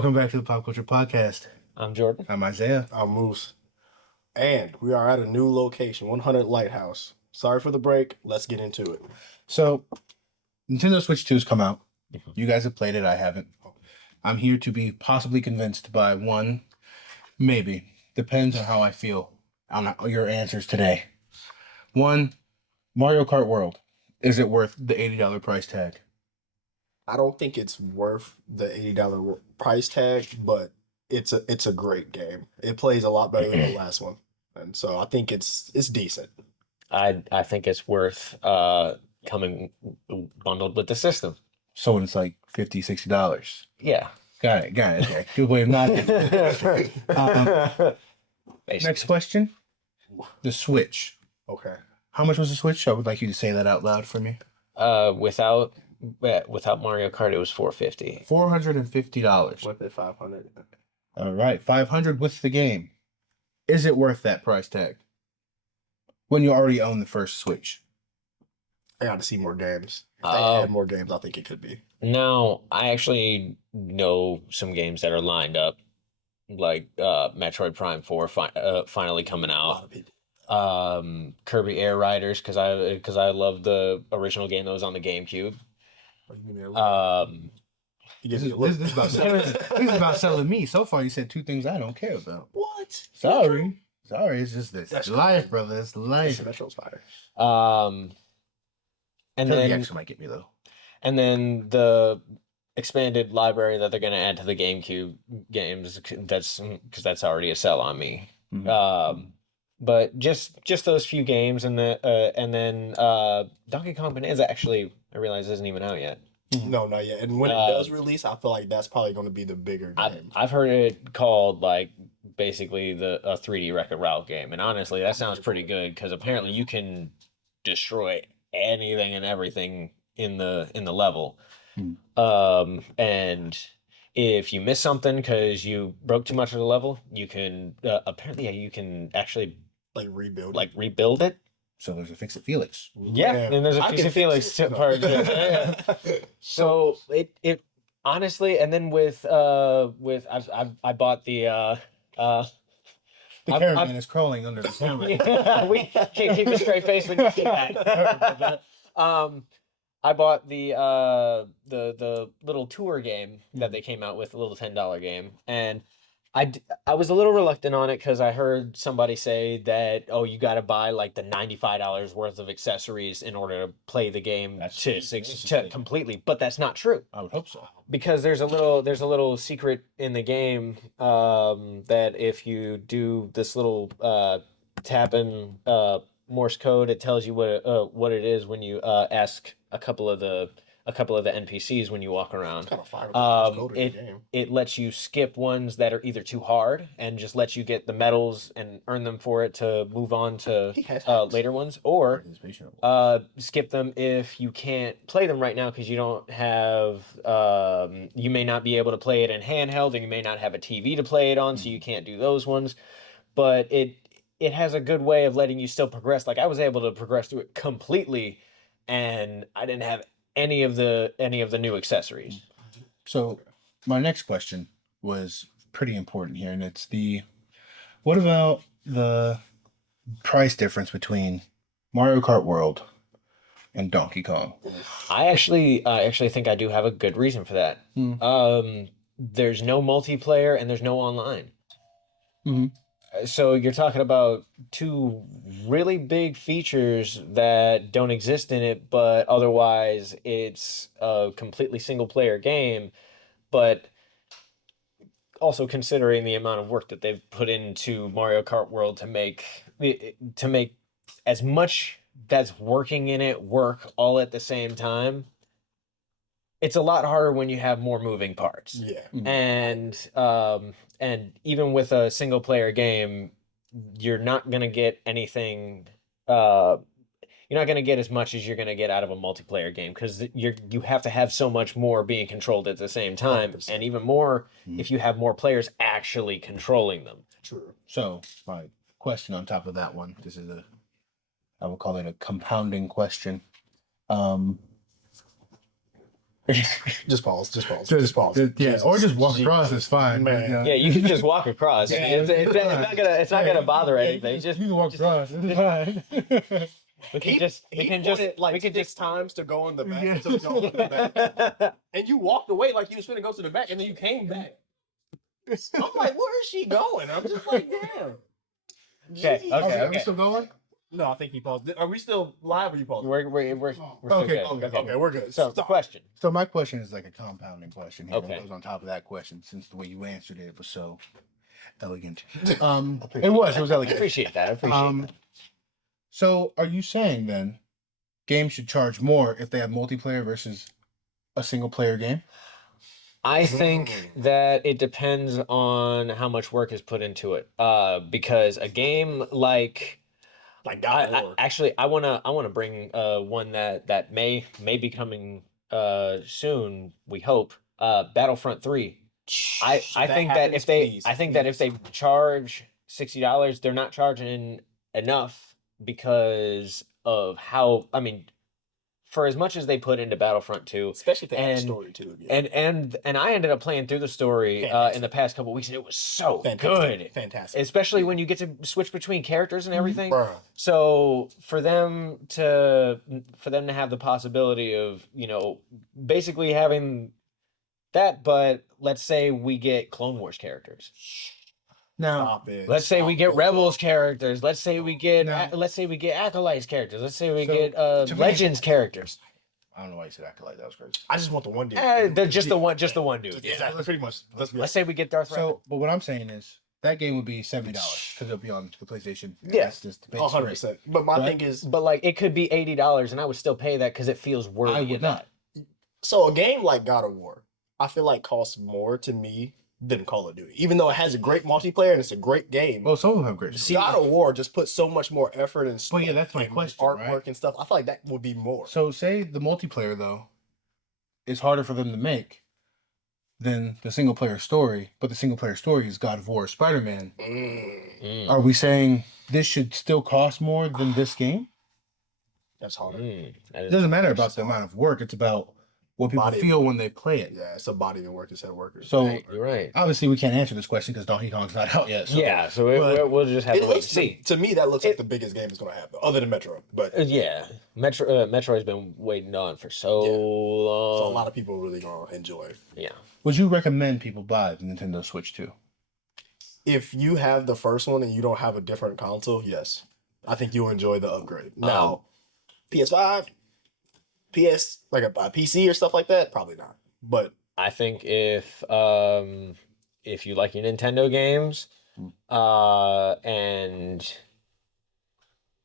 Welcome back to the Pop Culture Podcast. I'm Jordan. I'm Isaiah. I'm Moose. And we are at a new location, 100 Lighthouse. Sorry for the break. Let's get into it. So, Nintendo Switch 2 has come out. You guys have played it. I haven't. I'm here to be possibly convinced by one, maybe. Depends on how I feel on your answers today. One, Mario Kart World. Is it worth the $80 price tag? I don't think it's worth the $80 price tag, but it's a great game. It plays a lot better than the last one. And so I think it's decent. I think it's worth coming bundled with the system. So it's like $50, $60. Yeah. Got it. Okay. Good way of not. Next question. The Switch. Okay. How much was the Switch? I would like you to say that out loud for me. Without Mario Kart, it was $450. $450. With it 500. All right, $500 with the game. Is it worth that price tag? When you already own the first Switch. I got to see more games. If they add more games, I think it could be. No, I actually know some games that are lined up, like Metroid Prime 4 finally coming A lot out. of people. Kirby Air Riders because I love the original game that was on the GameCube. Oh, you give me a look. You This give is, me a look. this is about selling, this is about selling me. So far, you said two things I don't care about. What? Sorry, it's just this. That's It's life, brother. It's life. Metro's fire. And Kirby then actually might get me though. and then the expanded library that they're going to add to the GameCube games, that's already a sell on me. Mhm. But just those few games and then Donkey Kong Bonanza actually I realize isn't even out yet. No, not yet. And when it does release, I feel like that's probably going to be the bigger game. I've heard it called like basically a 3D Wreck-It Ralph game, and honestly, that sounds pretty good because apparently you can destroy anything and everything in the level. And if you miss something because you broke too much of the level, you can apparently you can actually rebuild it. So there's a Fix It Felix. Yeah, and there's a Fix It Felix part. Yeah. So it honestly, and then with I bought the The caravan is crawling under the camera. Yeah, we can't keep a straight face when you see that. I bought the little tour game that they came out with, a little $10 game, and I was a little reluctant on it because I heard somebody say that you got to buy like the $95 worth of accessories in order to play the game to completely, but that's not true. I would hope so. Because there's a little secret in the game that if you do this little tap in Morse code, it tells you what it is when you ask a couple of the NPCs when you walk around. Kind of fire with the Morse code in the game. It lets you skip ones that are either too hard and just lets you get the medals and earn them for it to move on to later ones, or skip them if you can't play them right now because you don't have you may not be able to play it in handheld, and you may not have a TV to play it on, so you can't do those ones. But it has a good way of letting you still progress. Like I was able to progress through it completely, and I didn't have any of the new accessories. So my next question was pretty important here, and it's what about the price difference between Mario Kart World and Donkey Kong? I actually think I do have a good reason for that. There's no multiplayer and there's no online. So you're talking about two really big features that don't exist in it, but otherwise it's a completely single player game. But also considering the amount of work that they've put into Mario Kart World to make as much that's working in it work all at the same time, it's a lot harder when you have more moving parts. Yeah. And even with a single player game, you're not going to get anything you're not going to get as much as you're going to get out of a multiplayer game because you have to have so much more being controlled at the same time, 100%. and even more if you have more players actually controlling them. True. So my question on top of that one, I would call it a compounding question. Just pause. Just pause. Just Just pause. yeah, or just walk Jesus. across. It's fine. Man. You know? Yeah, you can just walk across. Yeah, It's not gonna bother anything. You Just can walk across. It's fine. we can He, just he we can pointed just like we can 6 just times to go in the back. Yeah. To go in the back. And you walked away like you was finna go to the back, and then you came back. I'm like, where is she going? I'm just like, damn. Okay, Jeez. okay. Are we still going? No, I think he paused. Are we still live or you paused? we're still Okay, good. Okay, we're good. So the question. So my question is like a compounding question here. Okay. It goes on top of that question since the way you answered it was so elegant. It was I elegant. appreciate that. I appreciate that. So are you saying then games should charge more if they have multiplayer versus a single player game? I think that it depends on how much work is put into it. Because a game like God of War. actually I wanna bring one that may be coming soon. We hope. Battlefront 3. I think that if they charge $60, they're not charging enough because of how for as much as they put into Battlefront 2, Especially if they have a and story too. and I ended up playing through the story in the past couple weeks, and it was so good. Fantastic. Especially when you get to switch between characters and everything. Bruh. So for them to have the possibility of, basically having that, but let's say we get Clone Wars characters. Now, Stop it. Let's say we get Stop it. Rebels characters. Let's say we get No. Acolytes characters. Let's say we So, get to me- Legends characters. I don't know why you said Acolyte. That was crazy. I just want the one dude. They're just the one dude. Yeah. Exactly. Pretty much. Let's be Let's say we get Darth Vader. So, but what I'm saying is that game would be $70 because it'll be on the PlayStation. Yeah. That's just the base 100%. rate. But my But- thing is, But like it could be $80 and I would still pay that because it feels worthy. I would of not. that. so a game like God of War, I feel like costs more to me than Call of Duty, even though it has a great multiplayer and it's a great game. Well, some of them have great. See, God of War just puts so much more effort and Well, yeah, that's my and question, artwork right? and stuff. I feel like that would be more. So, say the multiplayer though is harder for them to make than the single player story, but the single player story is God of War, Spider Man. Are we saying this should still cost more than this game? That's harder. It doesn't matter about the amount of work; it's about what people Body. feel when they play it. Yeah, it's a body of work instead of workers. So, Right, you're right. obviously, we can't answer this question because Donkey Kong's not out yet. So. Yeah, so but- we'll just have it to wait and looks see. to me that looks like the biggest game it's going to have, though, other than Metro. But Yeah, Metroid's been waiting on for so Yeah. long. so a lot of people really going to enjoy it. Yeah. Would you recommend people buy the Nintendo Switch 2? If you have the first one and you don't have a different console, yes, I think you'll enjoy the upgrade. Now, PS5, like a PC or stuff like that, probably not. But I think if you like your Nintendo games, and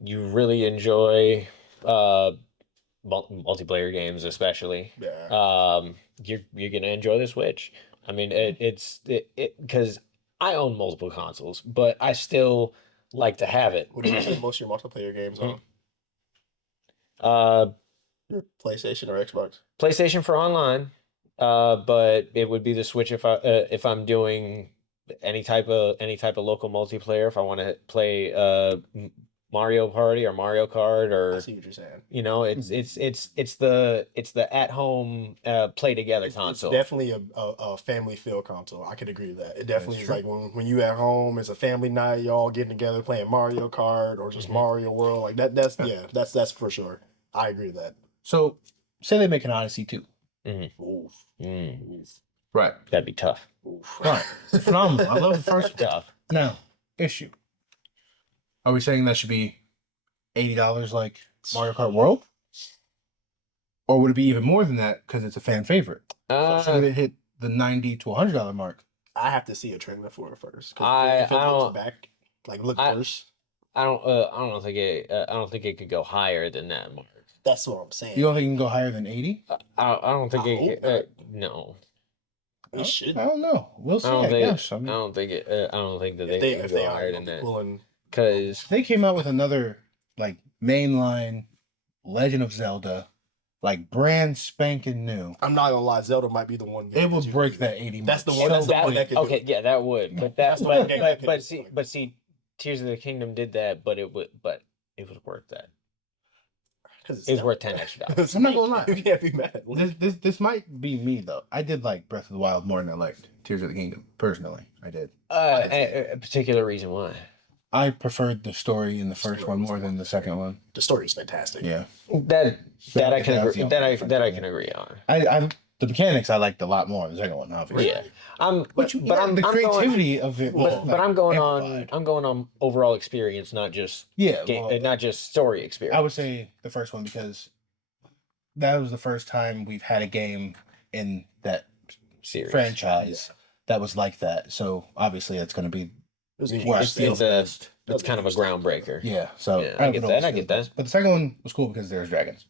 you really enjoy multiplayer games, especially, yeah, you're gonna enjoy the Switch. I mean, it's because I own multiple consoles, but I still like to have it. what do you play most of your multiplayer games on? Your PlayStation or Xbox? PlayStation for online, but it would be the Switch if I'm doing any type of local multiplayer. If I want to play Mario Party or Mario Kart I or see what you're saying. it's the at home play together It's console. definitely a family feel console. I could agree with that. It definitely is true. like when you at home, it's a family night, y'all getting together playing Mario Kart or just Mario World like that. That's for sure. I agree with that. So, say they make an Odyssey 2. Oof. Right. That'd be tough. Oof. Right. Phenomenal. I love the first one. Tough. Now, issue. Are we saying that should be $80 like Mario Kart World? Or would it be even more than that because it's a fan favorite? So should it hit the $90 to $100 mark? I have to see a trailer for it first. 'Cause I if it looks don't- back, like look I- worse. I don't think it could go higher than that mark. That's what I'm saying. You don't think you can go higher than 80? I don't think I it. hope No, We should. I don't know. We'll see, I don't I think. guess. I I mean, don't think it. I don't think that If they they can if go they higher are than that. pulling, Because if they came out with another, like, mainline Legend of Zelda, like, brand spanking new, I'm not gonna lie, Zelda might be the one. game it would you break do. that 80 That's the mark. one. That's the that, one that could do okay, it. yeah, that would. But That's that, the one game that could do it. but see, Tears of the Kingdom did that, but it was worth that. is worth $10 extra. I'm not gonna lie. You can't be mad. This might be me though. I did like Breath of the Wild more than I liked Tears of the Kingdom. Personally, I did. A particular reason why. I preferred the story in the first one more than the second one. The story is fantastic. Yeah, That I can agree. Yeah, That I can agree on. I the mechanics I liked a lot more in the second one, obviously. Yeah, I'm. But I'm creativity of it. I'm going on. I'm going on overall experience, not just not just story experience. I would say the first one because that was the first time we've had a game in that Series. franchise that was like that. So obviously it's going to be where I feel It's kind of a groundbreaker. yeah. So Yeah, I get that. I get that. But the second one was cool because there's dragons.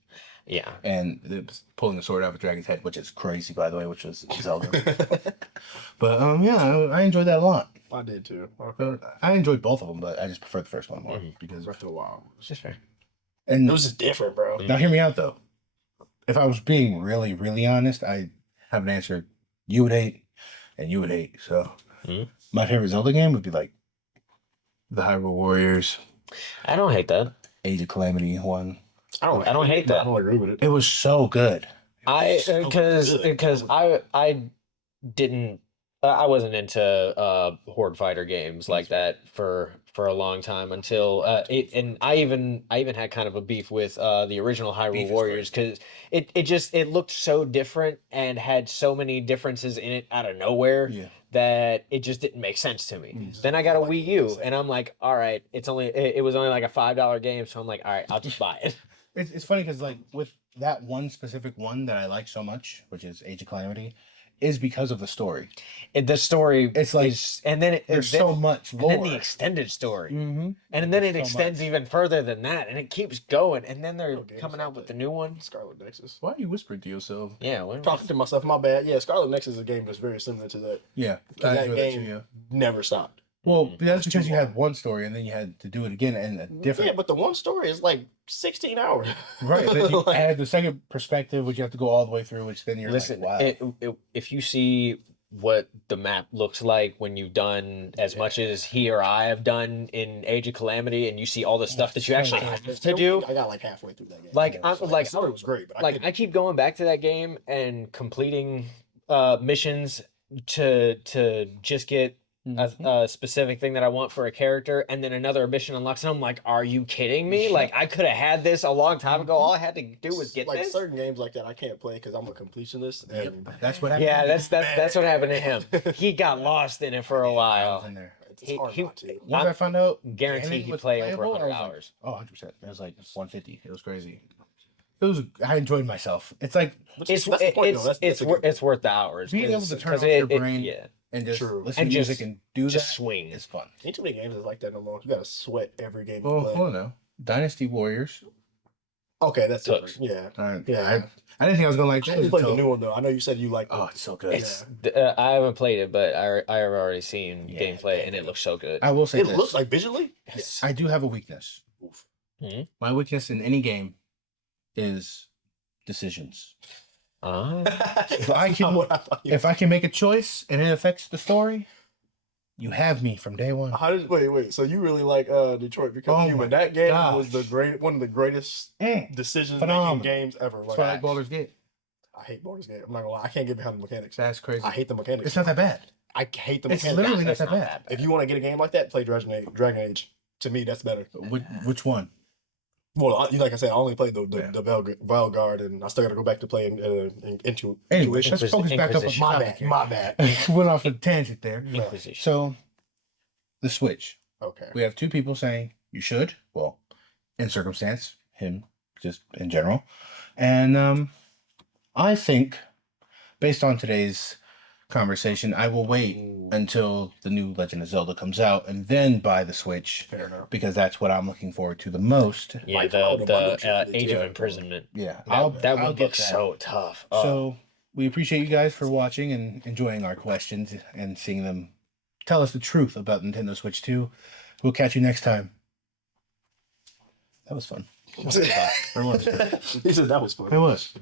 Yeah. And it was pulling the sword out of a dragon's head, which is crazy, by the way, which was Zelda. But yeah, I enjoyed that a lot. I did too. I enjoyed both of them, but I just prefer the first one more because Breath of the Wild. It's just fair. and It was just different, bro. now hear me out though. If I was being really, really honest, I have an answer you would hate and you would hate. So my favorite Zelda game would be like the Hyrule Warriors, I don't hate that. Age of Calamity one. I don't hate that. I don't agree with it. It was so good. Because I didn't I wasn't into horde fighter games like that for a long time until and I even had kind of a beef with the original Beef Hyrule is Warriors because it looked so different and had so many differences in it out of nowhere Yeah. that it just didn't make sense to me. Then I got a Wii U and I'm like, all right, it was only like a $5 game, so I'm like, all right, I'll just buy it. It's funny because like with that one specific one that I like so much, which is Age of Calamity, is because of the story. The story It's like and then there's so much and lore. then the extended story. Mm-hmm. And then it so extends much. even further than that, and it keeps going. And then they're games coming like out with that. the new one. Scarlet Nexus. Why are you whispering to yourself? Yeah, when Talking to myself, my bad. Yeah, Scarlet Nexus is a game that's very similar to that. Yeah, That enjoy game too, yeah. never stopped. Well, that's Too because you long. had one story and then you had to do it again and a Yeah, different. but the one story is like 16 hours. Right, but you Like, add the second perspective, which you have to go all the way through, which then you're listen, like, wow. if you see what the map looks like when you've done as much as he or I have done in Age of Calamity, and you see all the stuff that you actually have to do. I got like halfway through that game. Like I'm like the story was great, but I keep going back to that game and completing missions to just get a specific thing that I want for a character, and then another mission unlocks, and I'm like, are you kidding me? Like I could have had this a long time ago. All I had to do was get like this. certain games like that I can't play because I'm a completionist. And That's what happened. Yeah, that's what happened to him. He got lost in it for a I was while. in there. it's hard not to. Once I found out, Guaranteed gaming he'd was play over playable, I 100 was like, hours. Oh, 100%. It was like 150. It was crazy. It was. I enjoyed myself. It's like It's That's the point, though. That's it's a good it's worth the hours. being able to turn off 'cause your brain yeah, and just True. listen And to just- music and do just that. swing. It's fun. Ain't too many games that's like that no more. You gotta sweat every game you Well, play. hold on now. Dynasty Warriors. Okay, that's Tooks. different. Yeah. Yeah. I didn't think I was gonna like I that. just played the until- new one though. I know you said you like. Oh, it's so good. it's I haven't played it, but I have already seen Yeah, gameplay, and it looks so good. I will say It this. looks like visually. Yes. I do have a weakness. Oof. My weakness in any game is decisions. If I If I can make a choice and it affects the story, you have me from day one. How did wait? So you really like Detroit Become Oh Human? my That game gosh. was one of the greatest decision making Phenomenal. games ever. That's Like, what I like Baldur's Gate. I hate Baldur's Gate. I'm not gonna lie. I can't get behind the mechanics. That's crazy. I hate the mechanics. It's not that bad. I hate the It's mechanics. literally not It's that not bad. If you want to get a game like that, play Dragon Age. To me, that's better. Which one? Well, like I said, I only played the Yeah. Belguard, and I still got to go back to play into Anyway, Intuition. let's focus back up on Inquisition. My topic bad. here. My bad. Went off a tangent there. Inquisition. So, the Switch. Okay. We have two people saying you should. Well, in circumstance, him, just in general. And I think, based on today's conversation, I will wait until the new Legend of Zelda comes out and then buy the Switch Fair enough. because that's what I'm looking forward to the most. Yeah, Like, I would have the bundled Age of yeah. Imprisonment. Yeah, That I'll would get look that. so tough. Oh. So we appreciate you guys for watching and enjoying our questions and seeing them tell us the truth about Nintendo Switch 2. We'll catch you next time. That was fun. He said that was fun. It was.